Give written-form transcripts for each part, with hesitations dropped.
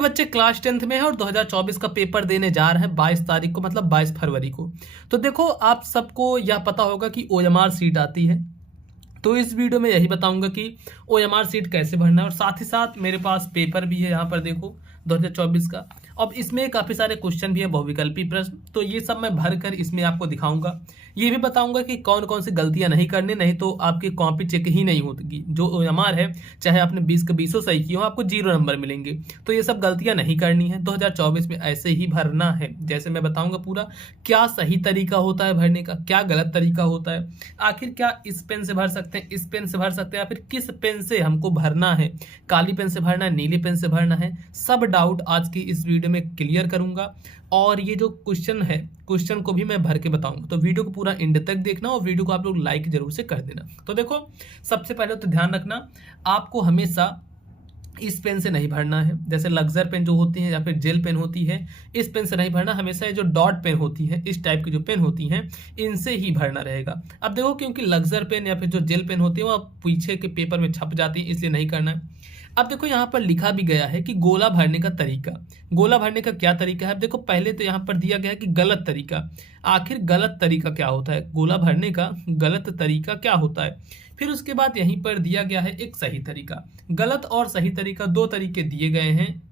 बच्चे class 10th में है और 2024 का पेपर देने जा रहे हैं 22 तारीख को, मतलब 22 फरवरी को। तो देखो आप सबको यह पता होगा कि ओएमआर सीट आती है। तो इस वीडियो में यही बताऊंगा कि ओएमआर सीट कैसे भरना है, और साथ ही साथ मेरे पास पेपर भी है यहाँ पर देखो 2024 का। अब इसमें काफ़ी सारे क्वेश्चन भी है, बहुविकल्पी प्रश्न, तो ये सब मैं भर कर इसमें आपको दिखाऊंगा। ये भी बताऊंगा कि कौन कौन सी गलतियां नहीं करनी, नहीं तो आपकी कॉपी चेक ही नहीं होगी। जो ओएमआर है, चाहे आपने 20 के 20 सही किए हो, आपको 0 नंबर मिलेंगे। तो ये सब गलतियां नहीं करनी है, 2024 में ऐसे ही भरना है। जैसे मैं बताऊंगा पूरा क्या सही तरीका होता है भरने का, क्या गलत तरीका होता है, आखिर क्या इस पेन से भर सकते हैं, इस पेन से भर सकते हैं, या फिर किस पेन से हमको भरना है, काली पेन से भरना है, नीली पेन से भरना है। सब डाउट आज की इस वीडियो में क्लियर करूंगा। और ये जो क्वेश्चन है, क्वेश्चन को भी मैं भर के बताऊंगा। तो वीडियो को पूरा एंड तक देखना, और वीडियो को आप लोग लाइक जरूर से कर देना। तो देखो सबसे पहले तो ध्यान रखना, आपको हमेशा इस पेन से नहीं भरना है। जैसे लग्जर पेन जो होती है या फिर जेल पेन होती है, इस पेन से नहीं भरना। हमेशा ये जो डॉट पेन होती है, इस टाइप की जो पेन होती हैं, इनसे ही भरना रहेगा। अब देखो क्योंकि लग्जर पेन या फिर जो जेल पेन होती है वो पीछे के पेपर में छप जाती है, इसलिए नहीं करना है। अब देखो यहाँ पर लिखा भी गया है कि गोला भरने का तरीका। गोला भरने का क्या तरीका है? अब देखो पहले तो यहाँ पर दिया गया है कि गलत तरीका। आखिर गलत तरीका क्या होता है, गोला भरने का गलत तरीका क्या होता है? फिर उसके बाद यहीं पर दिया गया है एक सही तरीका। गलत और सही तरीका दो तरीके दिए गए हैं।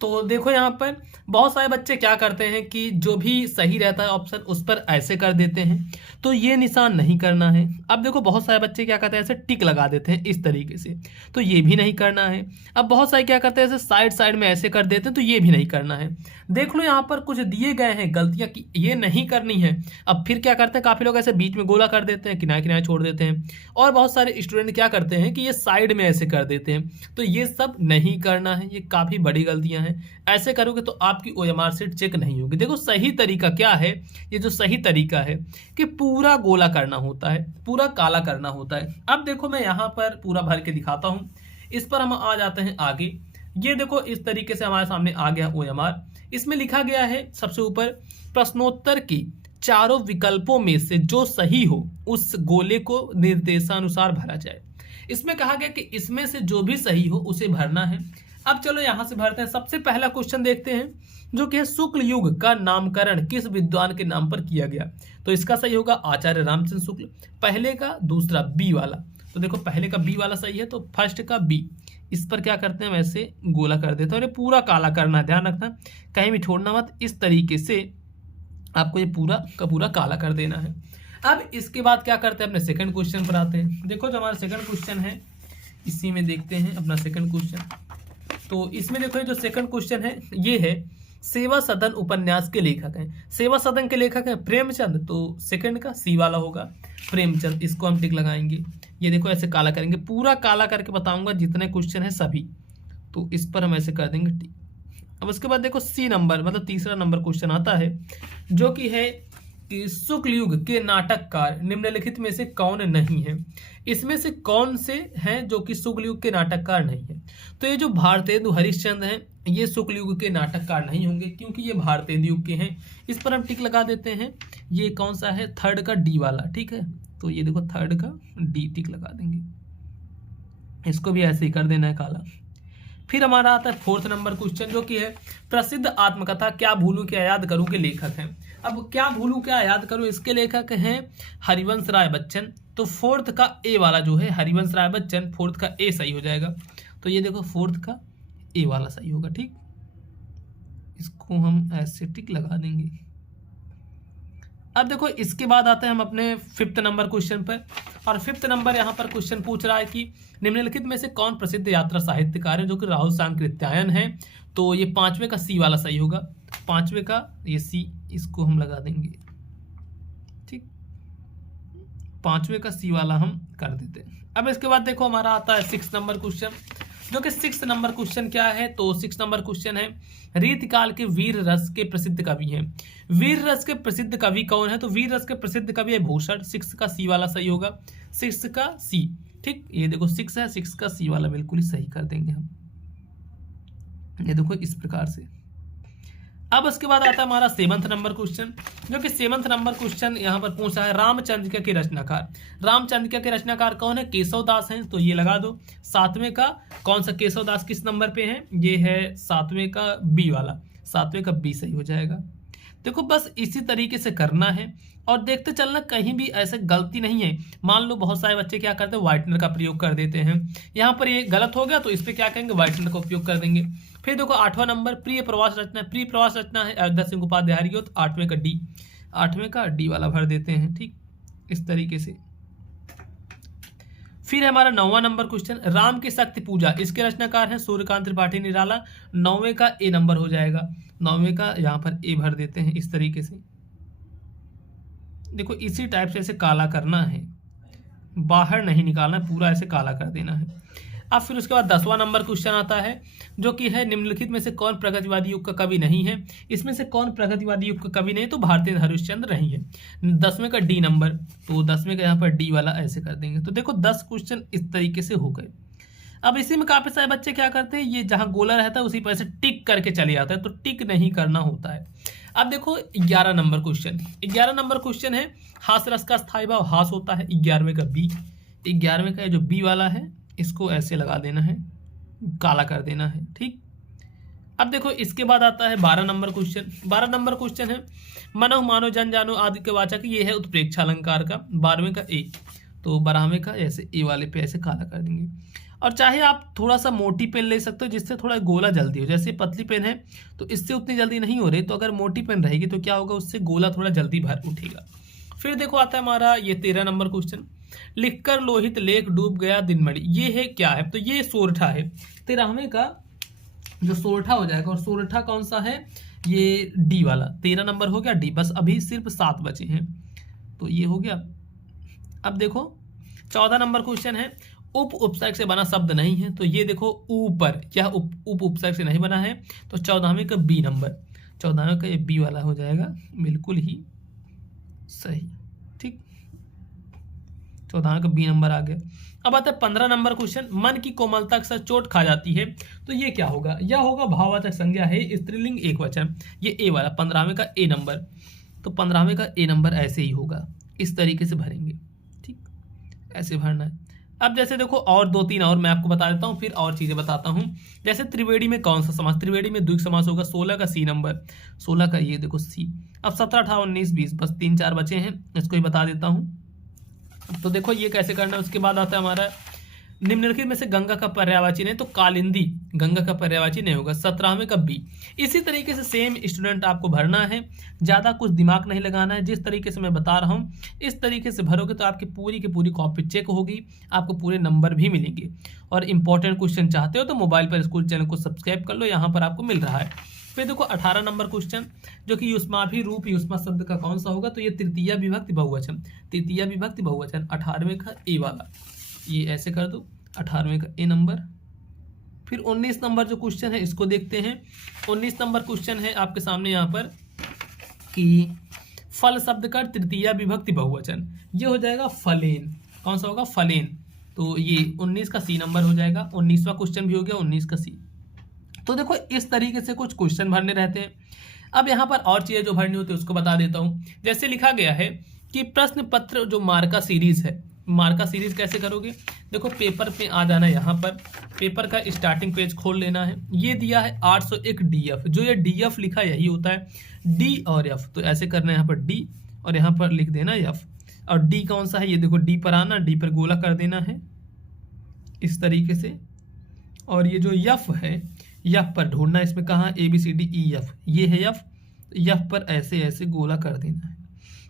तो देखो यहाँ पर बहुत सारे बच्चे क्या करते हैं कि जो भी सही रहता है ऑप्शन उस पर ऐसे कर देते हैं, तो ये निशान नहीं करना है। अब देखो बहुत सारे बच्चे क्या करते हैं, ऐसे टिक लगा देते हैं इस तरीके से, तो ये भी नहीं करना है। अब बहुत सारे क्या करते हैं, ऐसे साइड साइड में ऐसे कर देते हैं, तो ये भी नहीं करना है। देख लो यहाँ पर कुछ दिए गए हैं गलतियाँ कि ये नहीं करनी है। अब फिर क्या करते हैं, काफ़ी लोग ऐसे बीच में गोला कर देते हैं, किनारे किनारे छोड़ देते हैं, और बहुत सारे स्टूडेंट क्या करते हैं कि ये साइड में ऐसे कर देते हैं। तो ये सब नहीं करना है, ये काफ़ी बड़ी गलतियाँ हैं। ऐसे करोगे तो आपकी ओएमआर सीट चेक नहीं होगी। देखो सही तरीका क्या है, ये जो सही तरीका है कि पूरा गोला करना होता है, पूरा काला करना होता है। अब देखो मैं यहाँ पर पूरा भर के दिखाता हूँ। इस पर हम आ जाते हैं आगे। ये देखो इस तरीके से हमारे सामने आ गया ओएमआर। इसमें लिखा गया है सबसे ऊपर, प्रश्नोत्तर की चारों विकल्पों में से जो सही हो उस गोले को निर्देशानुसार भरा जाए। इसमें कहा गया कि इसमें से जो भी सही हो उसे भरना है। अब चलो यहां से भरते हैं। सबसे पहला क्वेश्चन देखते हैं, जो कि है शुक्ल युग का नामकरण किस विद्वान के नाम पर किया गया। तो इसका सही होगा आचार्य रामचंद्र शुक्ल, पहले का। दूसरा बी वाला, तो देखो पहले का बी वाला सही है, तो फर्स्ट का बी। इस पर क्या करते हैं, वैसे गोला कर देते हैं, और ये पूरा काला करना है, ध्यान रखना कहीं भी छोड़ना मत। इस तरीके से आपको ये पूरा का पूरा काला कर देना है। अब इसके बाद क्या करते हैं, अपने सेकंड क्वेश्चन पर आते हैं। देखो जो हमारा सेकंड क्वेश्चन है, इसी में देखते हैं अपना सेकंड क्वेश्चन। तो इसमें देखो जो सेकंड क्वेश्चन है, ये है सेवा सदन उपन्यास के लेखक हैं। सेवा सदन के लेखक हैं प्रेमचंद, तो सेकंड का सी वाला होगा प्रेमचंद। इसको हम टिक लगाएंगे। ये देखो ऐसे काला करेंगे, पूरा काला करके बताऊंगा जितने क्वेश्चन है सभी। तो इस पर हम ऐसे कर देंगे टिक। अब उसके बाद देखो सी नंबर, मतलब तीसरा नंबर क्वेश्चन आता है, जो कि है कि शुक्ल युग के नाटककार निम्नलिखित में से कौन नहीं है। इसमें से कौन से हैं जो कि शुक्ल युग के नाटककार नहीं है? तो ये जो भारतेंदु हरिश्चंद्र हैं, ये शुक्ल युग के नाटककार नहीं होंगे, क्योंकि ये भारतेंदु युग के हैं। इस पर हम टिक लगा देते हैं। ये कौन सा है, थर्ड का डी वाला, ठीक है। तो ये देखो थर्ड का डी टिक लगा देंगे। इसको भी ऐसे ही कर देना है काला। फिर हमारा आता है फोर्थ नंबर क्वेश्चन, जो कि है प्रसिद्ध आत्मकथा क्या भूलूं क्या याद करूं के लेखक हैं। अब क्या भूलूं क्या याद करूं, इसके लेखक हैं हरिवंश राय बच्चन। तो फोर्थ का ए वाला जो है हरिवंश राय बच्चन, फोर्थ का ए सही हो जाएगा। तो ये देखो फोर्थ का ए वाला सही होगा, ठीक। इसको हम ऐसे टिक लगा देंगे। अब देखो इसके बाद आते हैं हम अपने फिफ्थ नंबर क्वेश्चन पर। और फिफ्थ नंबर यहाँ पर क्वेश्चन पूछ रहा है कि निम्नलिखित में से कौन प्रसिद्ध यात्रा साहित्यकार है, जो कि राहुल सांकृत्यायन है। तो ये पांचवे का सी वाला सही होगा। पांचवे का ये सी, इसको हम लगा देंगे, ठीक। पांचवे का सी वाला हम कर देते हैं। अब इसके बाद देखो हमारा आता है सिक्स नंबर क्वेश्चन, जो कि सिक्स नंबर क्वेश्चन क्या है, तो सिक्स नंबर क्वेश्चन है रीतिकाल के वीर रस के प्रसिद्ध कवि हैं। वीर रस के प्रसिद्ध कवि कौन है? तो वीर रस के प्रसिद्ध कवि है भूषण। सिक्स का सी वाला सही होगा, सिक्स का सी, ठीक। ये देखो सिक्स है, सिक्स का सी वाला बिल्कुल ही सही कर देंगे हम। ये देखो इस प्रकार से। अब उसके बाद आता है हमारा 7वां नंबर क्वेश्चन, जो कि 7वां नंबर क्वेश्चन यहाँ पर पूछा है रामचंद्रिका के रचनाकार। रामचंद्रिका के रचनाकार कौन है? केशव दास हैं, तो ये लगा दो। 7वें का कौन सा केशव दास किस नंबर पे है? ये है 7वें का बी वाला, 7वें का बी सही हो जाएगा। देखो बस इसी तरीके से करना है और देखते चलना, कहीं भी ऐसे गलती नहीं है। मान लो बहुत सारे बच्चे क्या करते हैं, व्हाइटनर का प्रयोग कर देते हैं, यहाँ पर ये गलत हो गया तो इस पर क्या करेंगे, व्हाइटनर का उपयोग कर देंगे। फिर देखो 8वां नंबर प्रिय प्रवास रचना, प्रिय प्रवास रचना है अयोध्या सिंह उपाध्याय की, तो 8वें का डी, 8वें का डी वाला भर देते हैं। ठीक, इस तरीके से। फिर हमारा 9वां नंबर क्वेश्चन राम की शक्ति पूजा, इसके रचनाकार हैं सूर्यकांत त्रिपाठी निराला, 9वें का ए नंबर हो जाएगा। 9वें का यहाँ पर ए भर देते हैं इस तरीके से। देखो इसी टाइप से ऐसे काला करना है, बाहर नहीं निकालना, पूरा ऐसे काला कर देना है। अब फिर उसके बाद 10वां नंबर क्वेश्चन आता है, जो कि है निम्नलिखित में से कौन प्रगतिवादी युग का कवि नहीं है? इसमें से कौन प्रगतिवादी युग का कवि नहीं? तो भारतेंद्र हरिश्चंद्र नहीं है। 10वें का डी नंबर, तो 10वें का यहाँ पर डी वाला ऐसे कर देंगे। तो देखो 10 क्वेश्चन इस तरीके से हो गए। अब इसी में काफी सारे बच्चे क्या करते हैं, ये जहां गोला रहता है उसी पर से टिक करके चले जाते हैं, तो टिक नहीं करना होता है। अब देखो 11 नंबर क्वेश्चन, 11 नंबर क्वेश्चन है हास रस का स्थायी भाव हास होता है, 11वें का बी। 11वें का जो बी वाला है इसको ऐसे लगा देना है, काला कर देना है। ठीक, अब देखो इसके बाद आता है 12 नंबर क्वेश्चन। 12 नंबर क्वेश्चन है मनो मानो जन जानो आदि के वाचक, ये है उत्प्रेक्षा अलंकार का, 12वें का ए, तो 12वें का ऐसे ए वाले पे ऐसे काला कर देंगे। और चाहे आप थोड़ा सा मोटी पेन ले सकते हो जिससे थोड़ा गोला जल्दी हो, जैसे पतली पेन है तो इससे उतनी जल्दी नहीं हो रही, तो अगर मोटी पेन रहेगी तो क्या होगा, उससे गोला थोड़ा जल्दी भर उठेगा। फिर देखो आता है हमारा ये 13 नंबर क्वेश्चन, लिखकर लोहित लेख डूब गया दिनमणि, ये है क्या है? तो ये सोरठा है। 13वें का जो सोरठा हो जाएगा, और सोरठा कौन सा है, ये डी वाला। 13 नंबर हो गया डी, बस अभी सिर्फ 7 बचे हैं, तो ये हो गया। अब देखो 14 नंबर क्वेश्चन है उप उपसर्ग से बना शब्द नहीं है, तो ये देखो ऊपर, यह उप उपसर्ग से नहीं बना है, तो 14वें का बी नंबर, 14वें का ये बी वाला हो जाएगा, बिल्कुल ही सही। ठीक, 14वें का बी नंबर आ गया। अब आता है 15 नंबर क्वेश्चन, मन की कोमलता अक्सर चोट खा जाती है, तो ये क्या होगा, यह होगा भाववाचक संज्ञा है, स्त्रीलिंग एकवचन, ये ए वाला 15वें का ए नंबर, तो 15वें का ए नंबर ऐसे ही होगा, इस तरीके से भरेंगे। ठीक, ऐसे भरना है। अब जैसे देखो और 2-3 और मैं आपको बता देता हूँ, फिर और चीजें बताता हूँ। जैसे त्रिवेणी में कौन सा समास, त्रिवेणी में द्विग समास होगा, 16 का सी नंबर, 16 का ये देखो सी। अब 17, 18, 19, 20, बस 3-4 बचे हैं, इसको ही बता देता हूँ। तो देखो ये कैसे करना है। उसके बाद आता है हमारा निम्नलिखित में से गंगा का पर्यायवाची नहीं, तो कालिंदी गंगा का पर्यायवाची नहीं होगा, 17वें का बी। इसी तरीके से सेम स्टूडेंट आपको भरना है, ज़्यादा कुछ दिमाग नहीं लगाना है, जिस तरीके से मैं बता रहा हूँ इस तरीके से भरोगे तो आपकी पूरी की पूरी कॉपी चेक होगी, आपको पूरे नंबर भी मिलेंगे। और इंपॉर्टेंट क्वेश्चन चाहते हो तो मोबाइल पर स्कूल चैनल को सब्सक्राइब कर लो, यहाँ पर आपको मिल रहा है। फिर देखो 18 नंबर क्वेश्चन, जो कि युष्माभि रूप युष्मा शब्द का कौन सा होगा, तो ये तृतीया विभक्ति बहुवचन, तृतीया विभक्ति बहुवचन, 18वें का ए वाला, ये ऐसे कर दो, 18वें का ए नंबर। फिर 19 नंबर जो क्वेश्चन है इसको देखते हैं। 19 नंबर क्वेश्चन है आपके सामने यहाँ पर कि फल शब्द का तृतीया विभक्ति बहुवचन, ये हो जाएगा फलेन, कौन सा होगा, फलेन, तो ये 19 का सी नंबर हो जाएगा। 19वां क्वेश्चन भी हो गया, 19 का सी। तो देखो इस तरीके से कुछ क्वेश्चन भरने रहते हैं। अब यहाँ पर और चीजें जो भरनी होती है उसको बता देता हूँ। जैसे लिखा गया है कि प्रश्न पत्र जो मार्का सीरीज है, मार्का सीरीज कैसे करोगे, देखो पेपर पे आ जाना है, यहाँ पर पेपर का स्टार्टिंग पेज खोल लेना है, ये दिया है 801 DF, जो ये DF लिखा यही होता है, D और F, तो ऐसे करना है यहाँ पर D और यहाँ पर लिख देना F। और D कौन सा है, ये देखो D पर आना, D पर गोला कर देना है इस तरीके से। और ये जो F है, F पर ढूंढना, इसमें कहाँ ABCDEF, ये है F, F पर ऐसे ऐसे गोला कर देना है।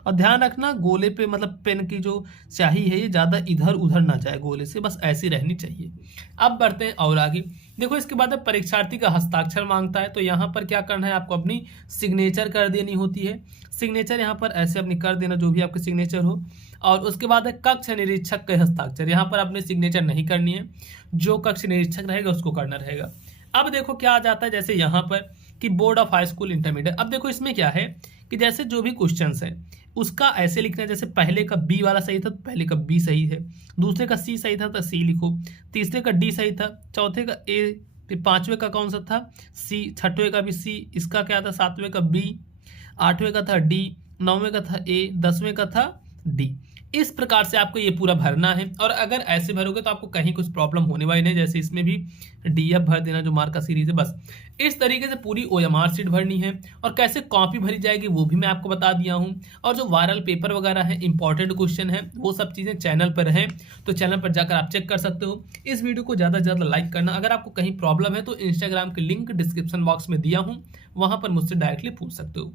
और ध्यान रखना गोले पे मतलब पेन की जो स्याही है ये ज़्यादा इधर उधर ना जाए गोले से, बस ऐसी रहनी चाहिए। अब बढ़ते हैं और आगे। देखो इसके बाद परीक्षार्थी का हस्ताक्षर मांगता है, तो यहाँ पर क्या करना है, आपको अपनी सिग्नेचर कर देनी होती है। सिग्नेचर यहाँ पर ऐसे अपनी कर देना, जो भी आपके सिग्नेचर हो। और उसके बाद है कक्ष निरीक्षक के हस्ताक्षर, यहाँ पर अपने सिग्नेचर नहीं करनी है, जो कक्ष निरीक्षक रहेगा उसको करना रहेगा। अब देखो क्या आ जाता है, जैसे यहाँ पर कि board of high school intermediate. अब देखो इसमें क्या है कि जैसे जो भी क्वेश्चंस है उसका ऐसे लिखना है, जैसे पहले का बी वाला सही था तो पहले का बी सही है, दूसरे का सी सही था तो सी लिखो, तीसरे का डी सही था, चौथे का ए फिर पांचवें का कौन सा था, सी, छठवें का भी सी, इसका क्या था, सातवें का बी, आठवें का था डी, नौवें का था ए, 10वें का था डी। इस प्रकार से आपको ये पूरा भरना है। और अगर ऐसे भरोगे तो आपको कहीं कुछ प्रॉब्लम होने वाली नहीं, जैसे इसमें भी डीएफ भर देना जो मार्क का सीरीज है। बस इस तरीके से पूरी ओएमआर शीट भरनी है। और कैसे कॉपी भरी जाएगी वो भी मैं आपको बता दिया हूँ। और जो वायरल पेपर वगैरह है, इंपॉर्टेंट क्वेश्चन है, वो सब चीज़ें चैनल पर हैं, तो चैनल पर जाकर आप चेक कर सकते हो। इस वीडियो को ज़्यादा से ज़्यादा लाइक करना। अगर आपको कहीं प्रॉब्लम है तो इंस्टाग्राम के लिंक डिस्क्रिप्शन बॉक्स में दिया हूँ, वहाँ पर मुझसे डायरेक्टली पूछ सकते हो।